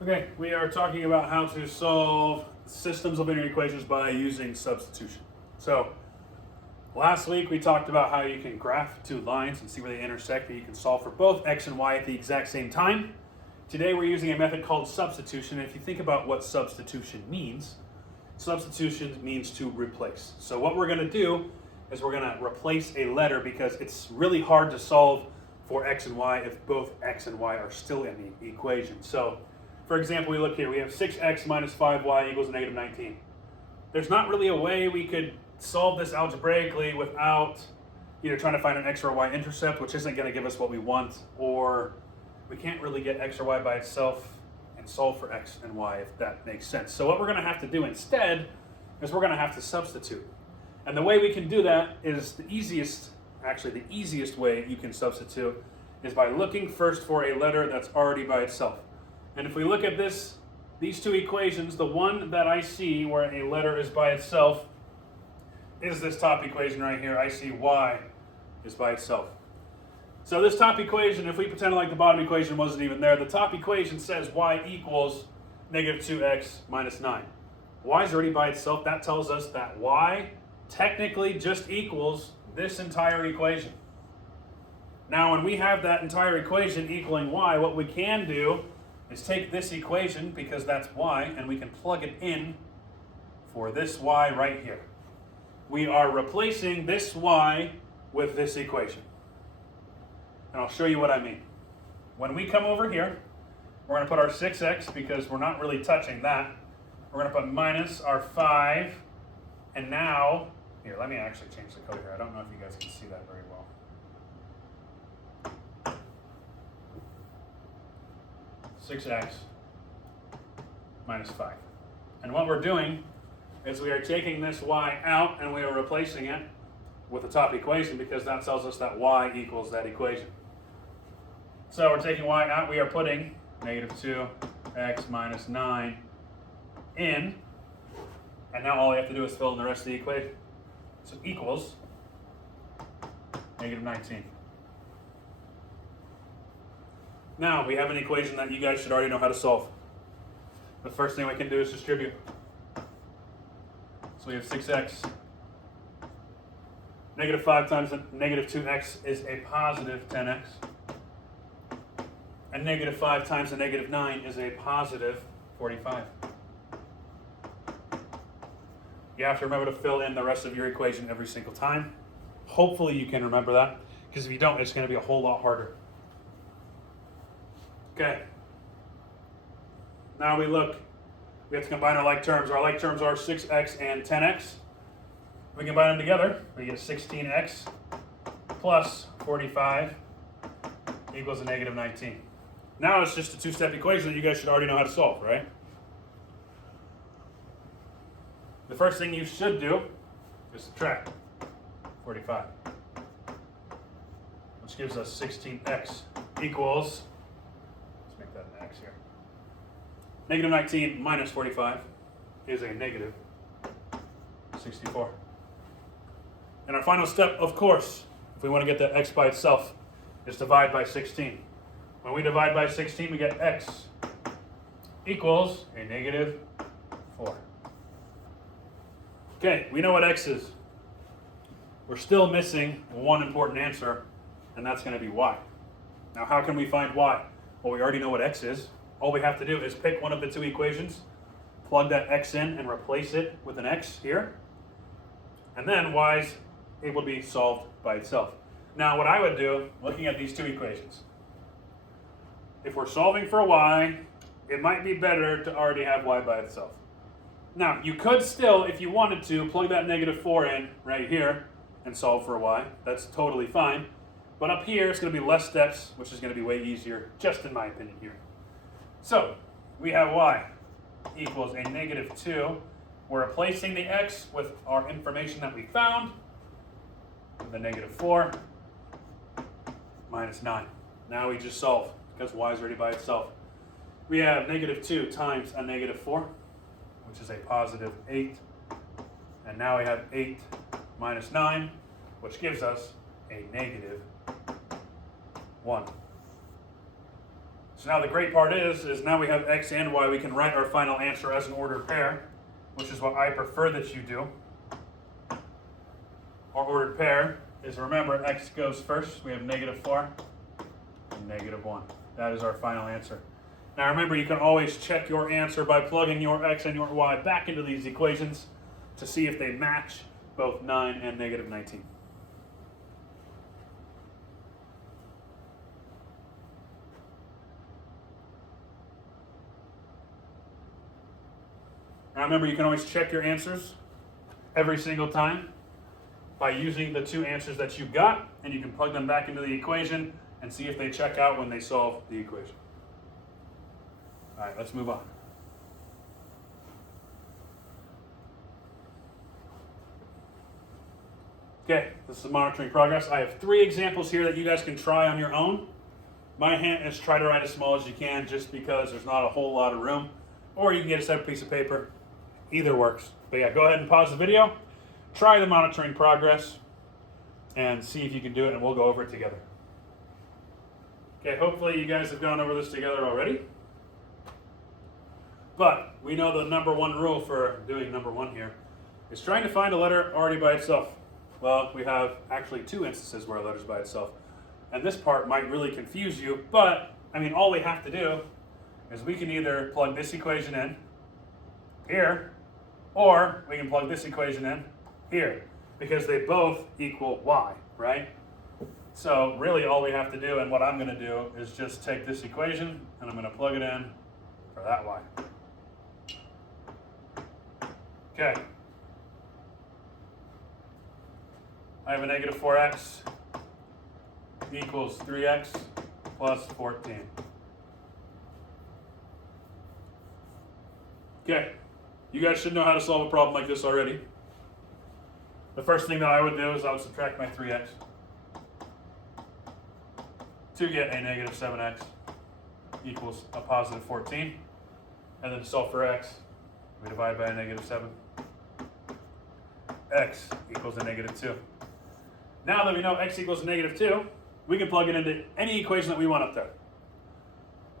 Okay, we are talking about how to solve systems of linear equations by using substitution. So, last week we talked about how you can graph two lines and see where they intersect, and you can solve for both x and y at the exact same time. Today we're using a method called substitution, and if you think about what substitution means means to replace. So what we're going to do is we're going to replace a letter because it's really hard to solve for x and y if both x and y are still in the equation. So, for example, we look here, we have 6x minus 5y equals negative 19. There's not really a way we could solve this algebraically without either trying to find an x or y intercept, which isn't going to give us what we want, or we can't really get x or y by itself and solve for x and y, if that makes sense. So what we're going to have to do instead is we're going to have to substitute. And the way we can do that is the easiest way you can substitute is by looking first for a letter that's already by itself. And if we look at these two equations, the one that I see where a letter is by itself is this top equation right here. I see y is by itself. So this top equation, if we pretend like the bottom equation wasn't even there, the top equation says y equals negative 2x minus 9. Y is already by itself. That tells us that y technically just equals this entire equation. Now, when we have that entire equation equaling y, what we can do is take this equation, because that's y, and we can plug it in for this y right here. We are replacing this y with this equation. And I'll show you what I mean. When we come over here, we're going to put our 6x, because we're not really touching that. We're going to put minus our 5, and now, here, let me actually change the code here. I don't know if you guys can see that very well. 6x minus 5. And what we're doing is we are taking this y out and we are replacing it with the top equation, because that tells us that y equals that equation. So we're taking y out, we are putting negative 2x minus 9 in, and now all we have to do is fill in the rest of the equation. So equals negative 19. Now, we have an equation that you guys should already know how to solve. The first thing we can do is distribute. So we have 6x. Negative 5 times negative 2x is a positive 10x. And negative 5 times a negative 9 is a positive 45. You have to remember to fill in the rest of your equation every single time. Hopefully you can remember that, because if you don't, it's going to be a whole lot harder. Okay. Now we look. We have to combine our like terms. Our like terms are 6x and 10x. We combine them together. We get 16x plus 45 equals a negative 19. Now it's just a two-step equation that you guys should already know how to solve, right? The first thing you should do is subtract 45, which gives us 16x equals, let's make that an x here. Negative 19 minus 45 is a negative 64. And our final step, of course, if we want to get that x by itself, is divide by 16. When we divide by 16, we get x equals a negative 4. Okay, we know what x is. We're still missing one important answer, and that's going to be y. Now, how can we find y? Well, we already know what x is. All we have to do is pick one of the two equations, plug that x in, and replace it with an x here. And then y is able to be solved by itself. Now, what I would do, looking at these two equations, if we're solving for y, it might be better to already have y by itself. Now, you could still, if you wanted to, plug that negative 4 in right here and solve for y. That's totally fine. But up here, it's going to be less steps, which is going to be way easier, just in my opinion here. So, we have y equals a negative 2. We're replacing the x with our information that we found, the negative 4 minus 9. Now we just solve, because y is already by itself. We have negative 2 times a negative 4, which is a positive 8. And now we have 8 minus 9, which gives us a negative 1. So now the great part is now we have x and y. We can write our final answer as an ordered pair, which is what I prefer that you do. Our ordered pair is, remember, x goes first. We have -4 and -1. That is our final answer. Now remember, you can always check your answer by plugging your x and your y back into these equations to see if they match both 9 and -19. Now remember, you can always check your answers every single time by using the two answers that you got, and you can plug them back into the equation and see if they check out when they solve the equation. All right, let's move on. Okay, this is monitoring progress. I have 3 examples here that you guys can try on your own. My hint is try to write as small as you can just because there's not a whole lot of room. Or you can get a separate piece of paper. Either works. But yeah, go ahead and pause the video. Try the monitoring progress and see if you can do it, and we'll go over it together. Okay, hopefully you guys have gone over this together already. But we know the number 1 rule for doing number 1 here is trying to find a letter already by itself. Well, we have actually 2 instances where a letter's by itself. And this part might really confuse you, but I mean, all we have to do is we can either plug this equation in here, or we can plug this equation in here, because they both equal y, right? So really all we have to do, and what I'm going to do, is just take this equation and I'm going to plug it in for that y. Okay. I have a -4x equals 3x plus 14. Okay, you guys should know how to solve a problem like this already. The first thing that I would do is I would subtract my 3x to get a -7x equals a positive 14. And then to solve for x, we divide by a -7. X equals a -2. Now that we know x equals a -2, we can plug it into any equation that we want up there.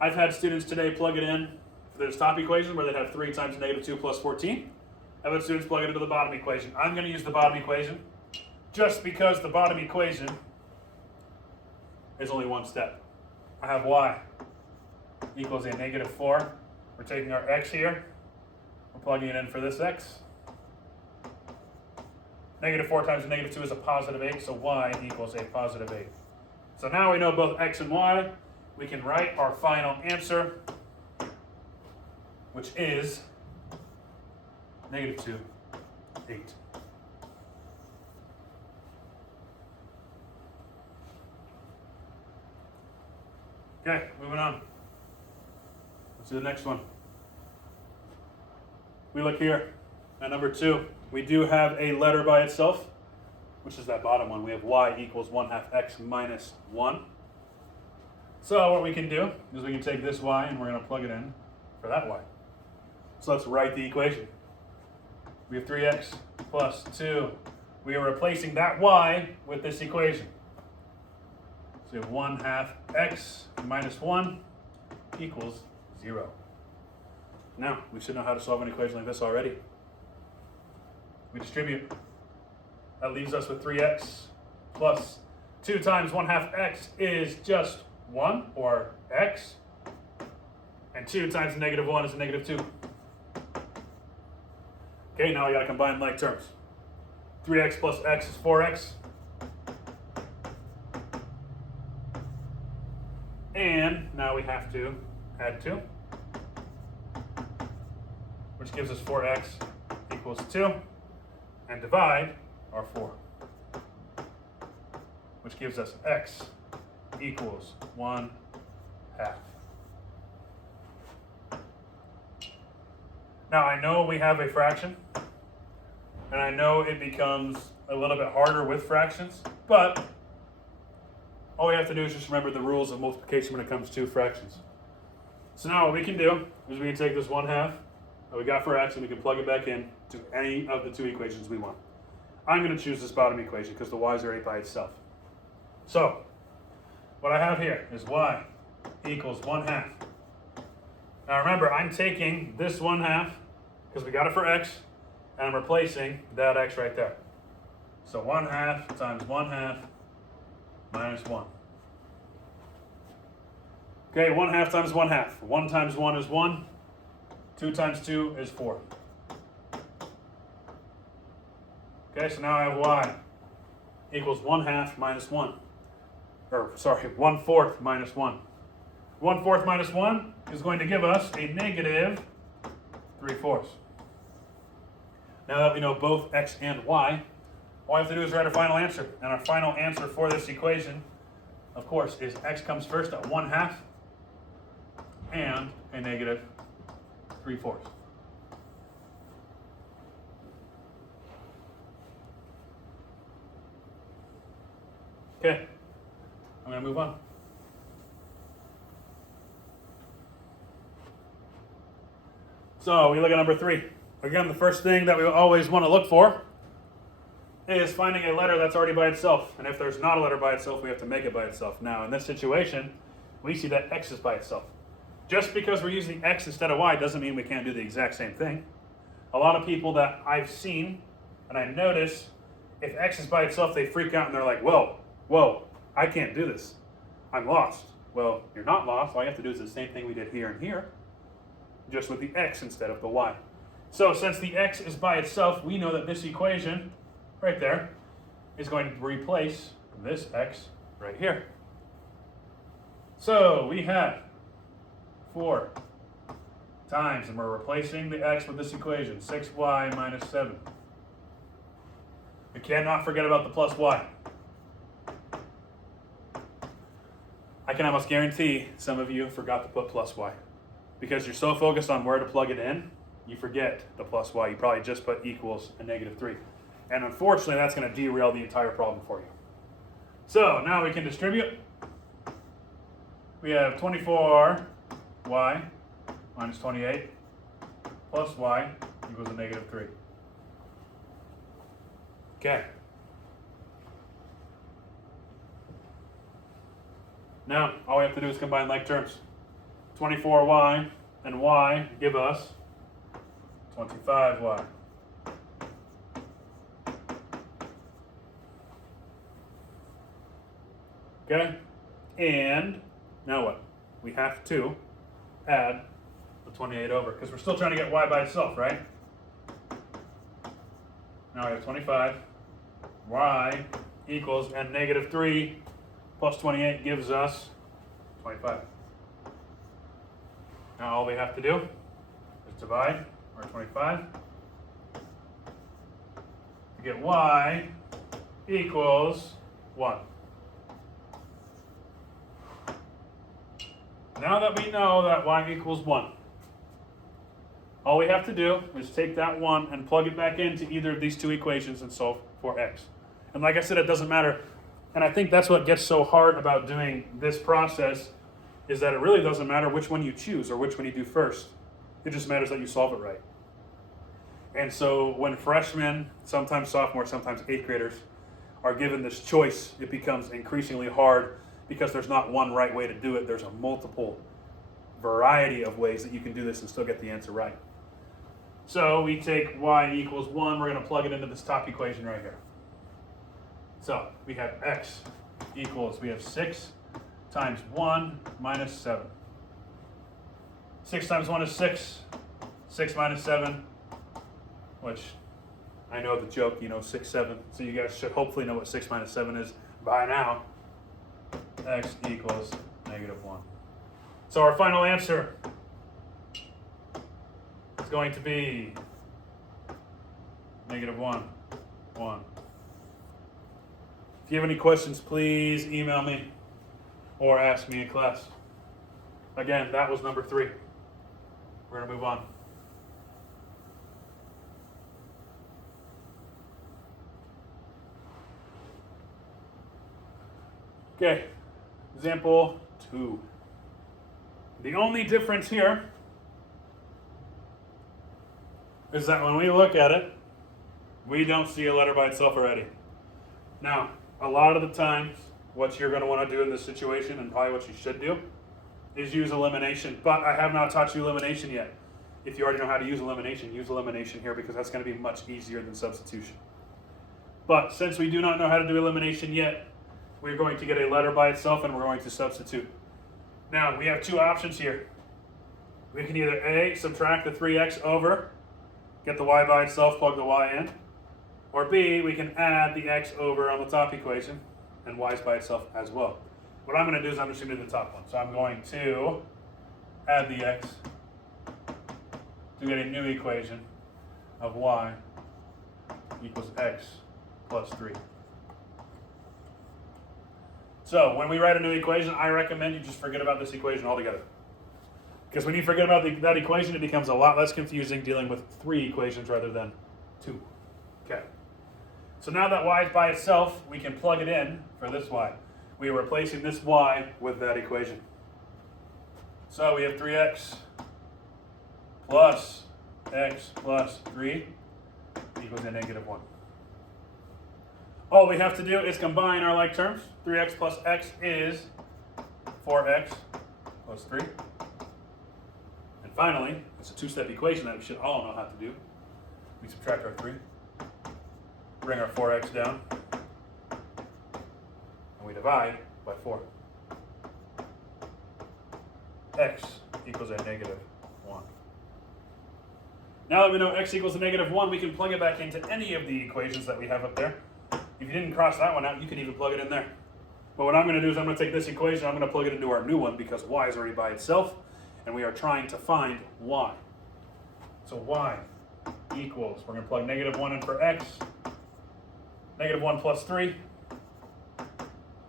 I've had students today plug it in for this top equation where they have 3 times -2 plus 14. I've had students plug it into the bottom equation. I'm going to use the bottom equation just because the bottom equation is only one step. I have y equals a -4. We're taking our x here. We're plugging it in for this x. -4 times -2 is a positive 8, so y equals a positive 8. So now we know both x and y. We can write our final answer, which is -2, 8. Okay, moving on. Let's do the next one. We look here at number 2. We do have a letter by itself, which is that bottom one. We have y equals 1/2 x minus 1. So what we can do is we can take this y and we're going to plug it in for that y. So let's write the equation. We have 3x plus 2. We are replacing that y with this equation. So we have 1/2 x minus 1 equals 0. Now, we should know how to solve an equation like this already. We distribute. That leaves us with 3x plus 2 times 1/2 x is just 1, or x. And 2 times -1 is a -2. Okay, now we gotta combine like terms. 3x plus x is 4x. And now we have to add 2, which gives us 4x equals 2. And divide our 4, which gives us x equals 1/2. Now I know we have a fraction, and I know it becomes a little bit harder with fractions, but all we have to do is just remember the rules of multiplication when it comes to fractions. So now what we can do is we can take this 1/2 that we got for x and we can plug it back in to any of the 2 equations we want. I'm going to choose this bottom equation because the y is already by itself. So what I have here is y equals 1/2. Now remember, I'm taking this 1/2, because we got it for x, and I'm replacing that x right there. So 1/2 times 1/2 minus 1. Okay, 1/2 times 1/2. 1 times 1 is 1. 2 times 2 is 4. Okay, so now I have y equals 1/2 minus 1. Or, sorry, 1/4 minus 1. 1/4 minus 1 is going to give us a negative 3/4. Now that we know both x and y, all we have to do is write our final answer. And our final answer for this equation, of course, is x comes first at 1/2 and a negative 3/4. Okay, I'm going to move on. So we look at number 3. Again, the first thing that we always want to look for is finding a letter that's already by itself. And if there's not a letter by itself, we have to make it by itself. Now, in this situation, we see that x is by itself. Just because we're using x instead of y doesn't mean we can't do the exact same thing. A lot of people that I've seen, and I notice, if x is by itself, they freak out and they're like, whoa, I can't do this. I'm lost. Well, you're not lost. All you have to do is the same thing we did here and here, just with the x instead of the y. So since the x is by itself, we know that this equation right there is going to replace this x right here. So we have 4 times, and we're replacing the x with this equation, 6y minus 7. We cannot forget about the plus y. I can almost guarantee some of you forgot to put plus y. Because you're so focused on where to plug it in, you forget the plus y. You probably just put equals a negative 3. And unfortunately, that's going to derail the entire problem for you. So now we can distribute. We have 24y minus 28 plus y equals a negative 3. Okay. Now, all we have to do is combine like terms. 24y and y give us 25y. Okay? And now what? We have to add the 28 over, because we're still trying to get y by itself, right? Now we have 25. Y equals, and negative 3 plus 28 gives us 25. Now all we have to do is divide our 25 to get y equals 1. Now that we know that y equals 1, all we have to do is take that 1 and plug it back into either of these two equations and solve for x. And like I said, it doesn't matter. And I think that's what gets so hard about doing this process, is that it really doesn't matter which one you choose or which one you do first. It just matters that you solve it right. And so when freshmen, sometimes sophomores, sometimes 8th graders, are given this choice, it becomes increasingly hard because there's not one right way to do it. There's a multiple variety of ways that you can do this and still get the answer right. So we take y equals 1. We're going to plug it into this top equation right here. So we have x equals, we have 6 times 1 minus 7. 6 times 1 is 6. 6 minus 7, which I know the joke, 6, 7. So you guys should hopefully know what 6 minus 7 is by now. X equals negative 1. So our final answer is going to be negative 1, 1. If you have any questions, please email me or ask me in class. Again, that was number 3. We're going to move on. Okay, example 2. The only difference here is that when we look at it, we don't see a letter by itself already. Now, a lot of the times, what you're going to want to do in this situation, and probably what you should do, is use elimination, but I have not taught you elimination yet. If you already know how to use elimination here because that's going to be much easier than substitution. But since we do not know how to do elimination yet, we're going to get a letter by itself and we're going to substitute. Now, we have two options here. We can either A, subtract the 3x over, get the y by itself, plug the y in, or B, we can add the x over on the top equation and y's by itself as well. What I'm going to do is I'm just going to do the top one. So I'm going to add the x to get a new equation of y equals x plus 3. So when we write a new equation, I recommend you just forget about this equation altogether. Because when you forget about that equation, it becomes a lot less confusing dealing with 3 equations rather than 2. Okay. So now that y is by itself, we can plug it in for this y. We are replacing this y with that equation. So we have 3x plus x plus 3 equals a negative 1. All we have to do is combine our like terms. 3x plus x is 4x plus 3. And finally, it's a two-step equation that we should all know how to do. We subtract our 3, bring our 4x down, and we divide by 4. X equals a negative 1. Now that we know x equals a negative 1, we can plug it back into any of the equations that we have up there. If you didn't cross that one out, you can even plug it in there. But what I'm going to do is I'm going to take this equation, I'm going to plug it into our new one because y is already by itself, and we are trying to find y. So y equals, we're going to plug negative 1 in for x. Negative 1 plus 3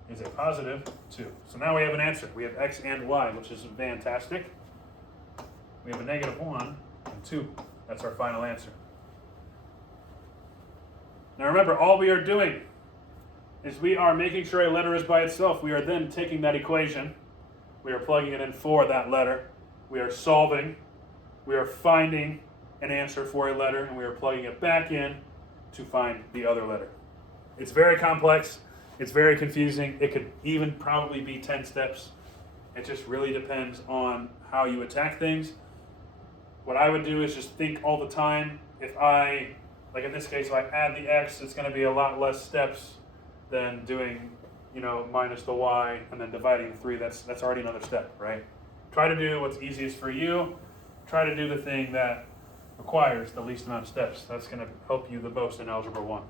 is a positive 2. So now we have an answer. We have x and y, which is fantastic. We have a negative 1 and 2. That's our final answer. Now remember, all we are doing is we are making sure a letter is by itself. We are then taking that equation. We are plugging it in for that letter. We are solving. We are finding an answer for a letter, and we are plugging it back in to find the other letter. It's very complex. It's very confusing. It could even probably be 10 steps. It just really depends on how you attack things. What I would do is just think all the time. If I, like in this case, if I add the x, it's going to be a lot less steps than doing, minus the y and then dividing the 3. That's already another step, right? Try to do what's easiest for you. Try to do the thing that requires the least amount of steps. That's going to help you the most in Algebra 1.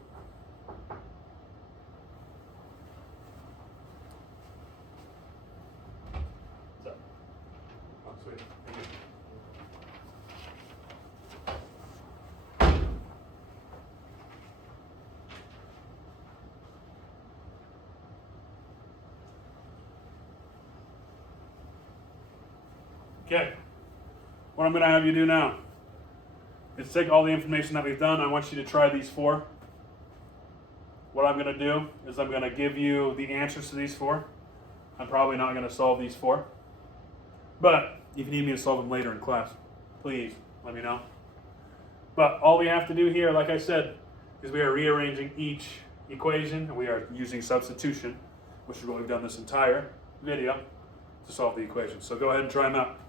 Sweet. Thank you. Okay, what I'm going to have you do now is take all the information that we've done. I want you to try these 4. What I'm going to do is I'm going to give you the answers to these 4. I'm probably not going to solve these 4. But if you need me to solve them later in class, please let me know. But all we have to do here, like I said, is we are rearranging each equation, and we are using substitution, which is what we've done this entire video, to solve the equation. So go ahead and try them out.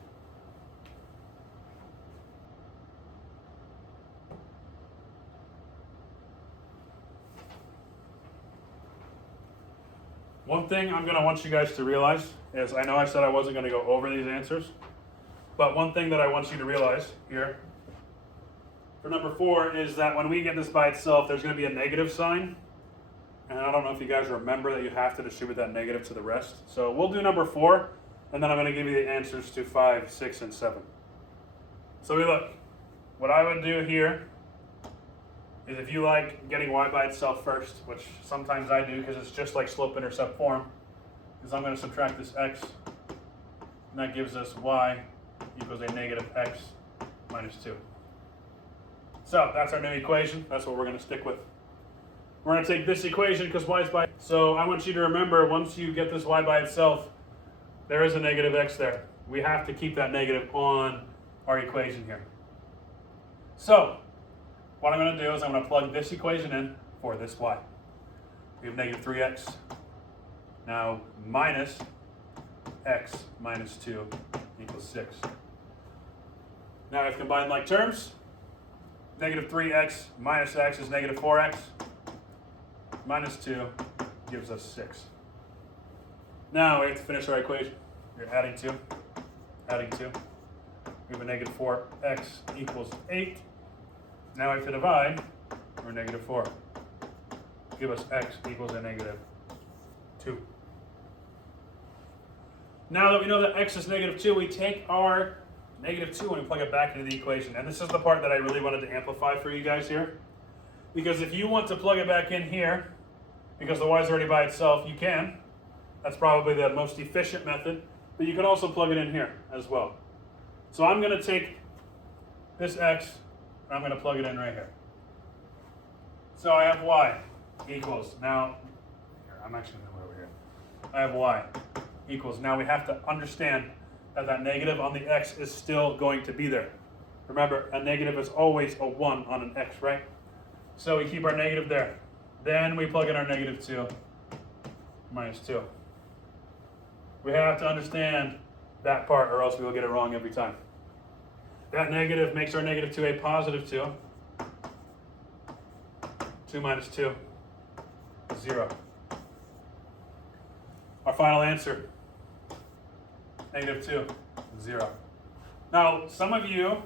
One thing I'm going to want you guys to realize is, I know I said I wasn't going to go over these answers, but one thing that I want you to realize here for number 4 is that when we get this by itself, there's going to be a negative sign. And I don't know if you guys remember that you have to distribute that negative to the rest. So we'll do number 4, and then I'm going to give you the answers to 5, 6, and 7. So we look. What I would do here is, if you like getting y by itself first, which sometimes I do because it's just like slope-intercept form, is I'm going to subtract this x, and that gives us y equals a negative x minus 2. So that's our new equation. That's what we're going to stick with. We're going to take this equation because y is by. So I want you to remember, once you get this y by itself, there is a negative x there. We have to keep that negative on our equation here. So what I'm going to do is I'm going to plug this equation in for this y. We have negative 3x. Now minus x minus 2 equals 6. Now I've combined like terms. Negative 3x minus x is negative 4x. Minus 2 gives us 6. Now we have to finish our equation. We're adding 2, adding 2. We have a negative 4x equals 8. Now we have to divide, or negative 4. Give us x equals a negative 2. Now that we know that x is negative 2, we take our negative 2 and we plug it back into the equation. And this is the part that I really wanted to amplify for you guys here. Because if you want to plug it back in here, because the y is already by itself, you can. That's probably the most efficient method. But you can also plug it in here as well. So I'm going to take this x, and I'm going to plug it in right here. So I have y equals, now, I'm actually going to go over here. I have y equals, now we have to understand that that negative on the x is still going to be there. Remember, a negative is always a 1 on an x, right? So we keep our negative there. Then we plug in our negative 2 minus 2. We have to understand that part or else we will get it wrong every time. That negative makes our negative 2 a positive 2. 2 minus 2 is 0. Our final answer, negative 2 is 0. Now, some of you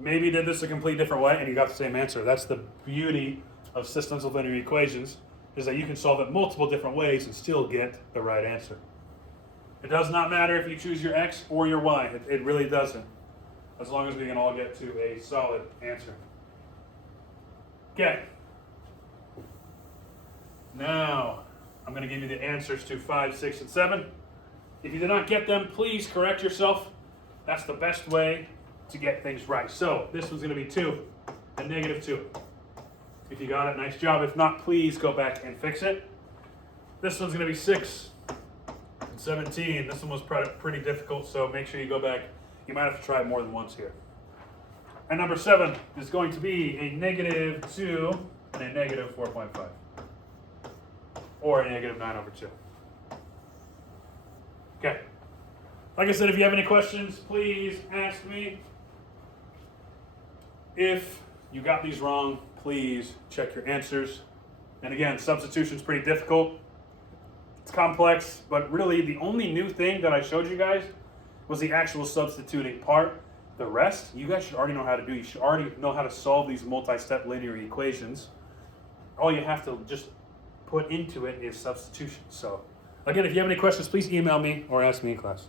maybe did this a complete different way and you got the same answer. That's the beauty of systems of linear equations, is that you can solve it multiple different ways and still get the right answer. It does not matter if you choose your x or your y. It really doesn't, as long as we can all get to a solid answer. Okay. Now, I'm going to give you the answers to 5, 6, and 7. If you did not get them, please correct yourself. That's the best way to get things right. So, this one's going to be 2 and negative 2. If you got it, nice job. If not, please go back and fix it. This one's going to be 6 and 17. This one was pretty difficult, so make sure you go back. You might have to try it more than once here. And number 7 is going to be a negative 2 and a negative 4.5. Or a negative 9 over 2. Okay. Like I said, if you have any questions, please ask me. If you got these wrong, please check your answers. And again, substitution is pretty difficult. It's complex, but really the only new thing that I showed you guys was the actual substituting part. The rest, you guys should already know how to do. You should already know how to solve these multi-step linear equations. All you have to just put into it is substitution. So again, if you have any questions, please email me or ask me in class.